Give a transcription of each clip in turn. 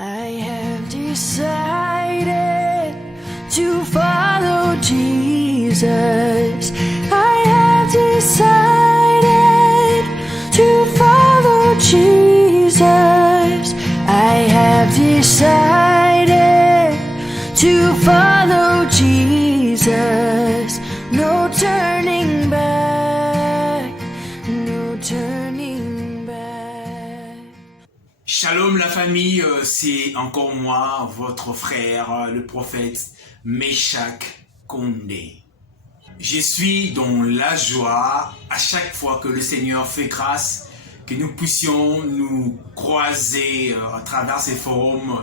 I have decided to follow Jesus. I have decided to follow Jesus. I have decided to follow Jesus. No turning back, no turning back. Shalom la famille, c'est encore moi, votre frère, le prophète Meshach Kondé. Je suis dans la joie à chaque fois que le Seigneur fait grâce, que nous puissions nous croiser à travers ces forums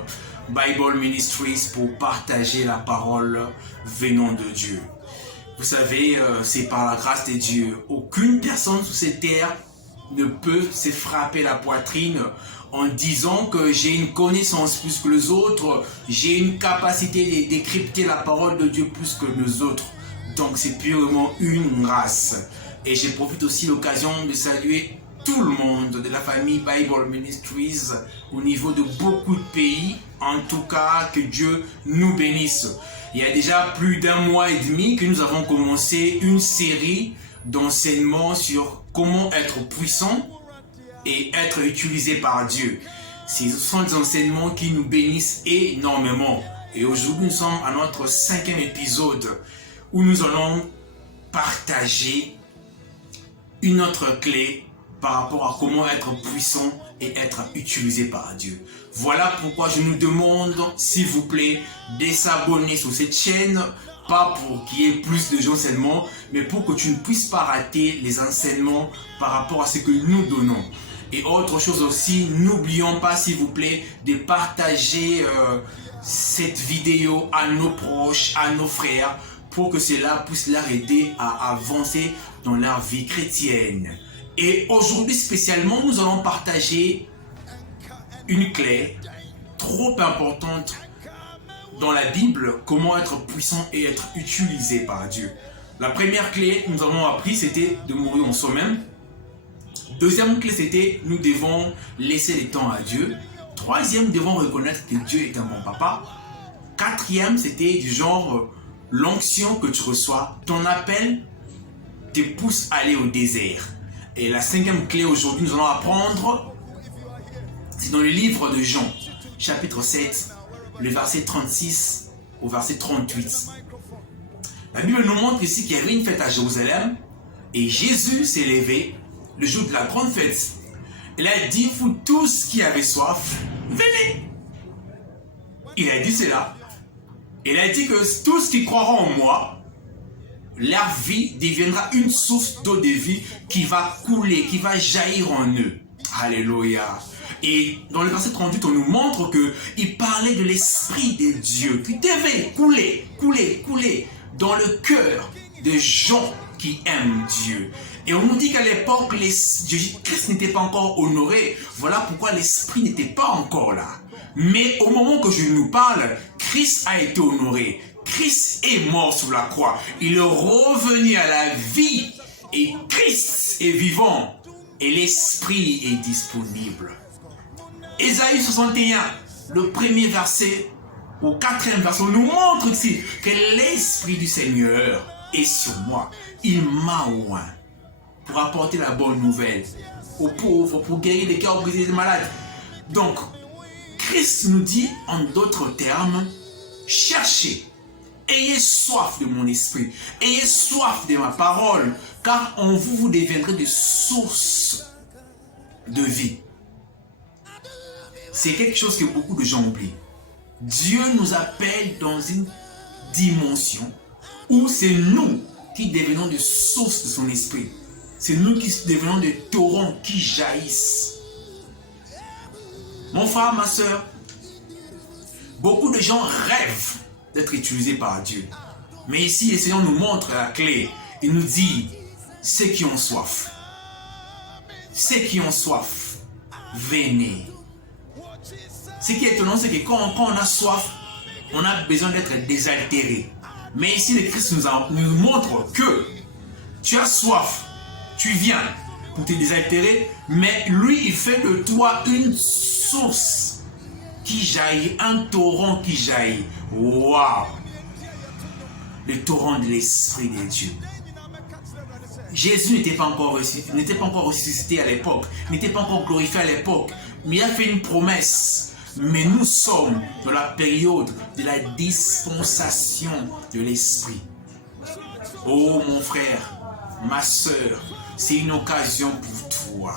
Bible Ministries pour partager la parole venant de Dieu. Vous savez, c'est par la grâce de Dieu. Aucune personne sur cette terre ne peut se frapper la poitrine en disant que j'ai une connaissance plus que les autres, j'ai une capacité de décrypter la parole de Dieu plus que les autres. Donc c'est purement une grâce. Et je profite aussi de l'occasion de saluer tout le monde de la famille Bible Ministries au niveau de beaucoup de pays. En tout cas, que Dieu nous bénisse. Il y a déjà plus d'un mois et demi que nous avons commencé une série d'enseignements sur comment être puissant et être utilisé par Dieu. Ce sont des enseignements qui nous bénissent énormément. Et aujourd'hui, nous sommes à notre 5e épisode où nous allons partager une autre clé par rapport à comment être puissant et être utilisé par Dieu. Voilà pourquoi je nous demande, s'il vous plaît, de s'abonner sur cette chaîne, pas pour qu'il y ait plus de enseignements, mais pour que tu ne puisses pas rater les enseignements par rapport à ce que nous donnons. Et autre chose aussi, n'oublions pas, s'il vous plaît, de partager cette vidéo à nos proches, à nos frères, pour que cela puisse leur aider à avancer dans leur vie chrétienne. Et aujourd'hui spécialement, nous allons partager une clé trop importante dans la Bible, comment être puissant et être utilisé par Dieu. La première clé, nous avons appris, c'était de mourir en soi-même. Deuxième clé, c'était nous devons laisser le temps à Dieu. Troisième, nous devons reconnaître que Dieu est un bon papa. Quatrième, c'était du genre l'onction que tu reçois, ton appel te pousse à aller au désert. Et la cinquième clé aujourd'hui, nous allons apprendre, c'est dans le livre de Jean, chapitre 7, le verset 36 au verset 38. La Bible nous montre ici qu'il y avait une fête à Jérusalem et Jésus s'est levé le jour de la grande fête. Il a dit, vous tous qui avez soif, venez. Il a dit cela. Il a dit que tous qui croiront en moi, leur vie deviendra une source d'eau de vie qui va couler, qui va jaillir en eux. Alléluia. Et dans le verset 38, on nous montre qu'il parlait de l'Esprit de Dieu qui devait couler dans le cœur des gens qui aiment Dieu. Et on nous dit qu'à l'époque, Christ n'était pas encore honoré. Voilà pourquoi l'Esprit n'était pas encore là. Mais au moment que je nous parle, Christ a été honoré. Christ est mort sur la croix. Il est revenu à la vie. Et Christ est vivant. Et l'Esprit est disponible. Ésaïe 61, le premier verset au 4e verset, on nous montre ici que l'Esprit du Seigneur est sur moi. Il m'a oint pour apporter la bonne nouvelle aux pauvres, pour guérir les cœurs brisés des malades. Donc, Christ nous dit en d'autres termes, cherchez, ayez soif de mon esprit, ayez soif de ma parole, car en vous, vous deviendrez des sources de vie. C'est quelque chose que beaucoup de gens oublient. Dieu nous appelle dans une dimension où c'est nous qui devenons des sources de son esprit. C'est nous qui devenons des torrents qui jaillissent. Mon frère, ma soeur, beaucoup de gens rêvent d'être utilisés par Dieu. Mais ici, le Seigneur nous montre la clé. Il nous dit, ceux qui ont soif, venez. Ce qui est étonnant, c'est que quand on a soif, on a besoin d'être désaltéré. Mais ici, le Christ nous montre que tu as soif, tu viens pour te désaltérer, mais lui, il fait de toi une source qui jaillit, un torrent qui jaillit. Waouh! Le torrent de l'Esprit de Dieu. Jésus n'était pas encore ressuscité à l'époque, n'était pas encore glorifié à l'époque, mais il a fait une promesse. Mais nous sommes dans la période de la dispensation de l'Esprit. Oh mon frère, ma soeur, c'est une occasion pour toi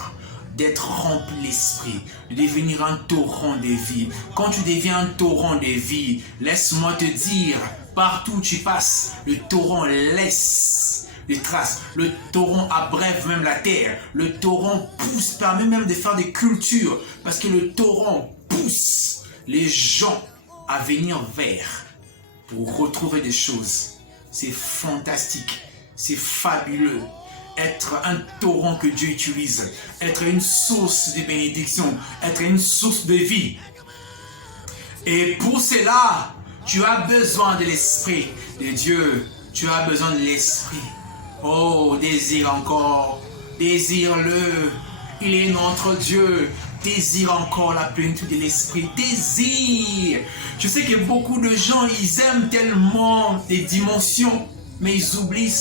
d'être rempli de l'Esprit, de devenir un torrent de vie. Quand tu deviens un torrent de vie, laisse-moi te dire, partout où tu passes, le torrent laisse des traces. Le torrent abreuve même la terre. Le torrent pousse, permet même de faire des cultures, parce que le torrent pousse les gens à venir vers pour retrouver des choses. C'est fantastique, c'est fabuleux. Être un torrent que Dieu utilise, être une source de bénédiction, être une source de vie. Et pour cela, tu as besoin de l'Esprit de Dieu. Tu as besoin de l'Esprit. Oh, désire encore, désire-le. Il est notre Dieu. Désire encore la plénitude de l'Esprit. Désire. Je sais que beaucoup de gens, ils aiment tellement des dimensions, mais ils oublient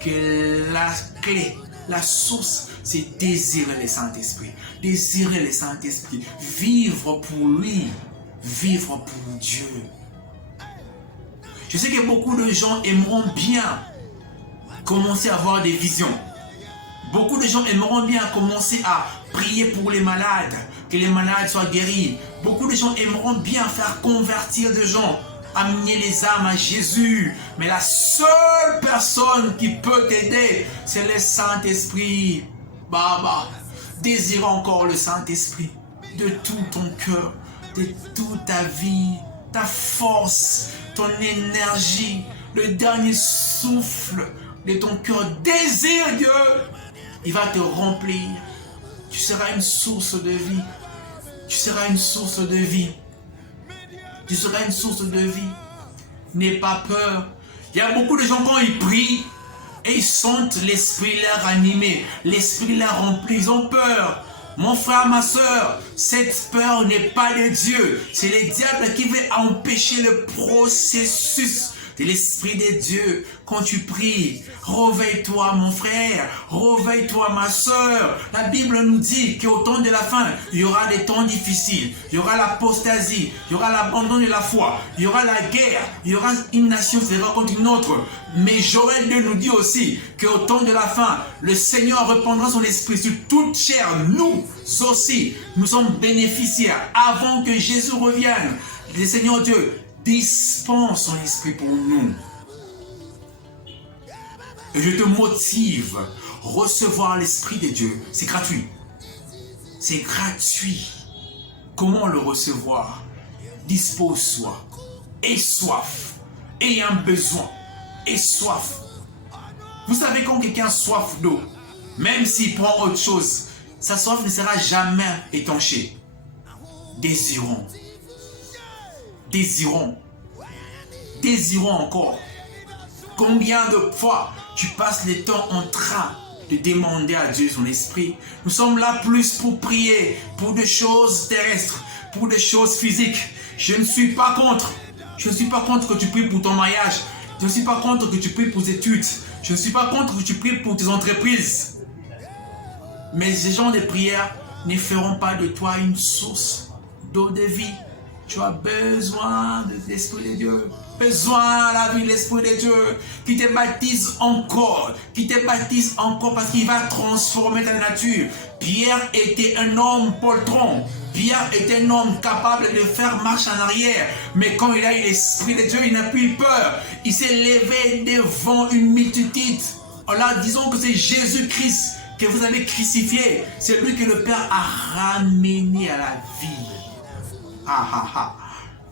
que la clé, la source, c'est désirer le Saint-Esprit. Désirer le Saint-Esprit. Vivre pour lui. Vivre pour Dieu. Je sais que beaucoup de gens aimeront bien commencer à avoir des visions. Beaucoup de gens aimeront bien commencer à prier pour les malades, que les malades soient guéris. Beaucoup de gens aimeront bien faire convertir des gens, amener les âmes à Jésus. Mais la seule personne qui peut t'aider, c'est le Saint-Esprit. Baba, désire encore le Saint-Esprit de tout ton cœur, de toute ta vie, ta force, ton énergie, le dernier souffle de ton cœur. Désire Dieu. Il va te remplir. Tu seras une source de vie. Tu seras une source de vie. Tu seras une source de vie. N'aie pas peur. Il y a beaucoup de gens quand ils prient et ils sentent l'esprit leur animer, l'esprit leur remplir. Ils ont peur. Mon frère, ma soeur, cette peur n'est pas de Dieu. C'est le diable qui veut empêcher le processus de l'Esprit de Dieu. Quand tu pries, réveille-toi mon frère, réveille-toi ma soeur. La Bible nous dit qu'au temps de la fin, il y aura des temps difficiles, il y aura l'apostasie, il y aura l'abandon de la foi, il y aura la guerre, il y aura une nation qui se va contre une autre. Mais Joël 2 nous dit aussi qu'au temps de la fin, le Seigneur répandra son esprit sur toute chair. Nous aussi, nous sommes bénéficiaires avant que Jésus revienne. Le Seigneur Dieu dispense son esprit pour nous. Et je te motive, recevoir l'esprit de Dieu. C'est gratuit. C'est gratuit. Comment le recevoir? Dispose-toi. Aie soif. Aie un besoin. Aie soif. Vous savez quand quelqu'un a soif d'eau, même s'il prend autre chose, sa soif ne sera jamais étanchée. Désirons. Désirons. Désirons encore. Combien de fois tu passes le temps en train de demander à Dieu son esprit? Nous sommes là plus pour prier, pour des choses terrestres, pour des choses physiques. Je ne suis pas contre. Je ne suis pas contre que tu pries pour ton mariage. Je ne suis pas contre que tu pries pour tes études. Je ne suis pas contre que tu pries pour tes entreprises. Mais ces genres de prières ne feront pas de toi une source d'eau de vie. Tu as besoin de l'Esprit de Dieu. Besoin de la vie de l'Esprit de Dieu. Qui te baptise encore. Qui te baptise encore parce qu'il va transformer ta nature. Pierre était un homme poltron. Pierre était un homme capable de faire marche en arrière. Mais quand il a eu l'Esprit de Dieu, il n'a plus eu peur. Il s'est levé devant une multitude. Alors disons que c'est Jésus-Christ que vous avez crucifié. C'est lui que le Père a ramené à la vie. Ah ah ah.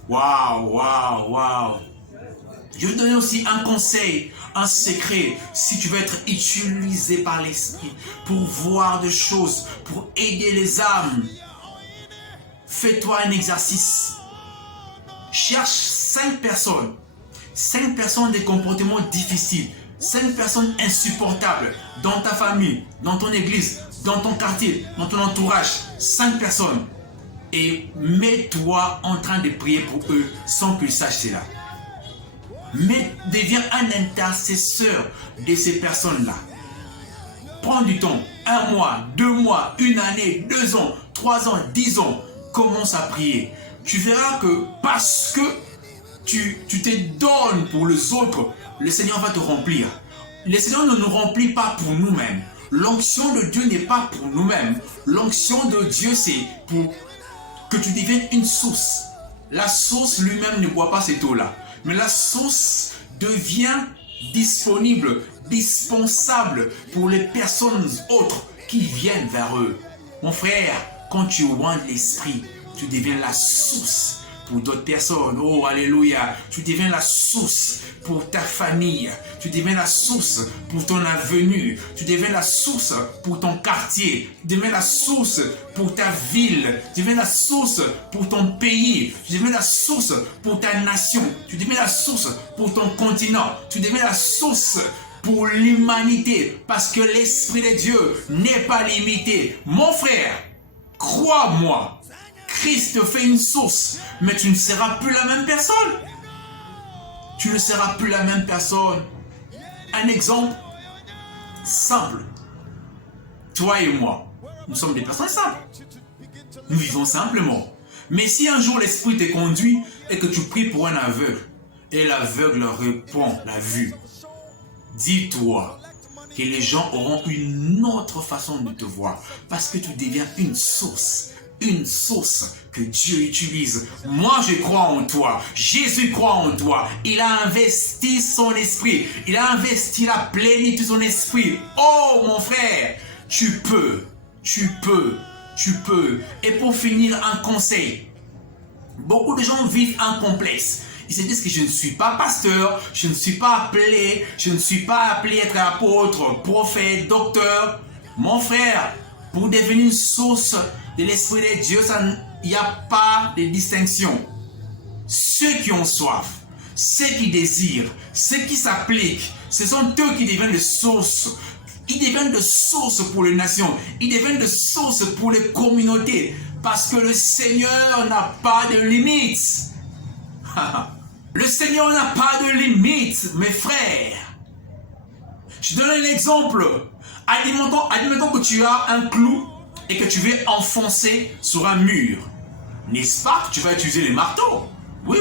Waouh, waouh, waouh. Je vais te donner aussi un conseil, un secret, si tu veux être utilisé par l'Esprit pour voir des choses, pour aider les âmes. Fais-toi un exercice. Cherche 5 personnes. 5 personnes des comportements difficiles. 5 personnes insupportables dans ta famille, dans ton église, dans ton quartier, dans ton entourage. 5 personnes. et mets-toi en train de prier pour eux sans qu'ils sachent cela. Mais deviens un intercesseur de ces personnes-là. Prends du temps, 1 mois, 2 mois, 1 année, 2 ans, 3 ans, 10 ans. Commence à prier. Tu verras que parce que tu te donnes pour les autres, le Seigneur va te remplir. Le Seigneur ne nous remplit pas pour nous-mêmes. L'onction de Dieu n'est pas pour nous-mêmes. L'onction de Dieu, c'est pour que tu deviennes une source. La source lui-même ne boit pas cette eau-là. Mais la source devient disponible, dispensable pour les personnes autres qui viennent vers eux. Mon frère, quand tu oins l'esprit, tu deviens la source pour d'autres personnes. Oh, alléluia. Tu deviens la source pour ta famille. Tu deviens la source pour ton avenue. Tu deviens la source pour ton quartier. Tu deviens la source pour ta ville. Tu deviens la source pour ton pays. Tu deviens la source pour ta nation. Tu deviens la source pour ton continent. Tu deviens la source pour l'humanité. Parce que l'Esprit de Dieu n'est pas limité. Mon frère, crois-moi, Christ te fait une source, mais tu ne seras plus la même personne. Tu ne seras plus la même personne. Un exemple simple. Toi et moi, nous sommes des personnes simples. Nous vivons simplement. Mais si un jour l'Esprit te conduit et que tu pries pour un aveugle, et l'aveugle reprend la vue, dis-toi que les gens auront une autre façon de te voir parce que tu deviens une source que Dieu utilise. Moi, je crois en toi. Jésus croit en toi. Il a investi son esprit. Il a investi la plénitude de son esprit. Oh, mon frère, tu peux. Et pour finir, un conseil. Beaucoup de gens vivent un complexe. Ils se disent que je ne suis pas pasteur, je ne suis pas appelé, à être apôtre, prophète, docteur. Mon frère, pour devenir une source de l'Esprit de Dieu, il n'y a pas de distinction. Ceux qui ont soif, ceux qui désirent, ceux qui s'appliquent, ce sont eux qui deviennent des sources. Ils deviennent de sources pour les nations, ils deviennent de sources pour les communautés, parce que le Seigneur n'a pas de limites. Le Seigneur n'a pas de limites, mes frères. Je donne un exemple. Admettons que tu as un clou et que tu veux enfoncer sur un mur. N'est-ce pas que tu vas utiliser les marteaux? Oui.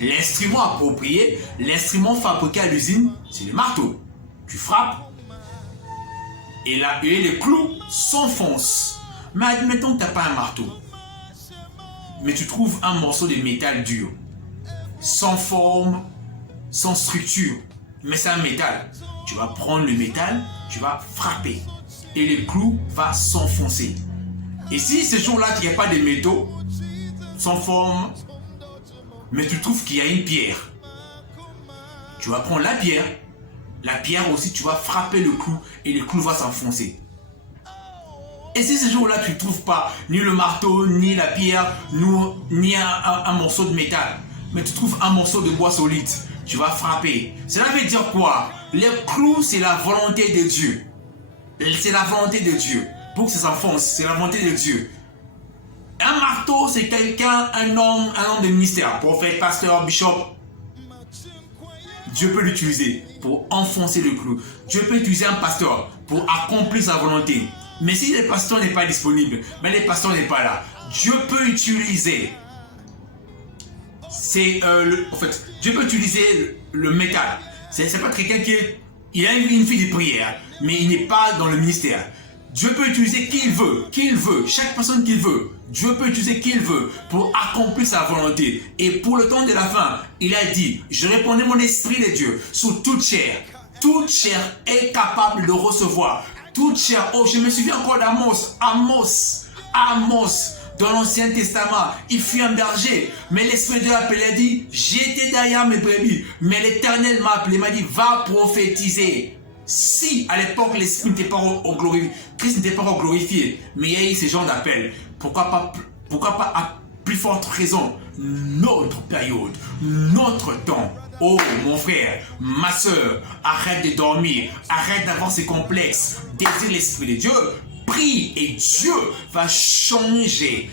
L'instrument approprié, l'instrument fabriqué à l'usine, c'est le marteau. Tu frappes et les clous s'enfoncent. Mais admettons que tu n'as pas un marteau. Mais tu trouves un morceau de métal dur. Sans forme, sans structure. Mais c'est un métal. Tu vas prendre le métal, tu vas frapper. Et le clou va s'enfoncer. Et si ce jour-là, il n'y a pas de métaux, sans forme, mais tu trouves qu'il y a une pierre, tu vas prendre la pierre aussi, tu vas frapper le clou et le clou va s'enfoncer. Et si ce jour-là, tu ne trouves pas ni le marteau, ni la pierre, ni un morceau de métal, mais tu trouves un morceau de bois solide, tu vas frapper. Cela veut dire quoi? Les clous, c'est la volonté de Dieu. C'est la volonté de Dieu. Pour que ça s'enfonce, c'est la volonté de Dieu. Un marteau, c'est quelqu'un, un homme de ministère, prophète, pasteur, bishop. Dieu peut l'utiliser pour enfoncer le clou. Dieu peut utiliser un pasteur pour accomplir sa volonté. Mais si le pasteur n'est pas disponible, mais le pasteur n'est pas là, Dieu peut utiliser. Dieu peut utiliser le métal. C'est pas quelqu'un il a une vie de prière, mais il n'est pas dans le ministère. Dieu peut utiliser qui il veut, chaque personne qu'il veut. Dieu peut utiliser qui il veut pour accomplir sa volonté. Et pour le temps de la fin, il a dit, je répandrai mon esprit de Dieu sur toute chair. Toute chair est capable de recevoir. Toute chair. Oh, je me souviens encore d'Amos. Amos. Dans l'Ancien Testament, il fut un berger, mais l'Esprit de Dieu l'appelait et dit, j'étais derrière mes brebis, mais l'Éternel m'a appelé, m'a dit, va prophétiser. Si à l'époque l'Esprit n'était pas glorifié, Christ n'était pas glorifié, mais il y a eu ce genre d'appel, pourquoi pas à plus forte raison, notre période, notre temps. Oh mon frère, ma soeur, arrête de dormir, arrête d'avoir ces complexes, désire l'Esprit de Dieu. prie et Dieu va changer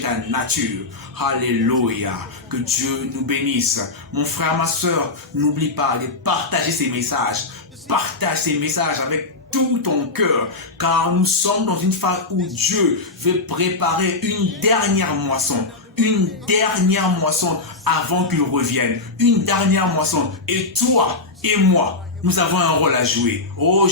ta nature. Alléluia. Que Dieu nous bénisse. Mon frère, ma soeur, n'oublie pas de partager ces messages. Partage ces messages avec tout ton cœur, car nous sommes dans une phase où Dieu veut préparer une dernière moisson avant qu'il revienne, une dernière moisson. Et toi et moi, nous avons un rôle à jouer. Oh,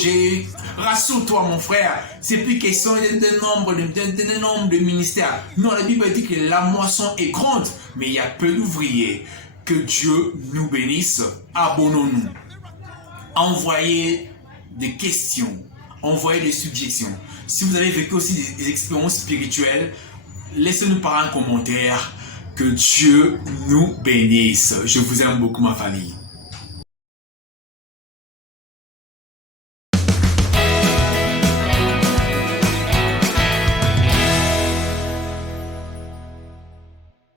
rassure-toi mon frère, c'est plus question d'un nombre de ministères. Non, la Bible dit que la moisson est grande, mais il y a peu d'ouvriers. Que Dieu nous bénisse. Abonnons-nous. Envoyez des questions, envoyez des suggestions. Si vous avez vécu aussi des expériences spirituelles, laissez-nous par un commentaire. Que Dieu nous bénisse. Je vous aime beaucoup, ma famille.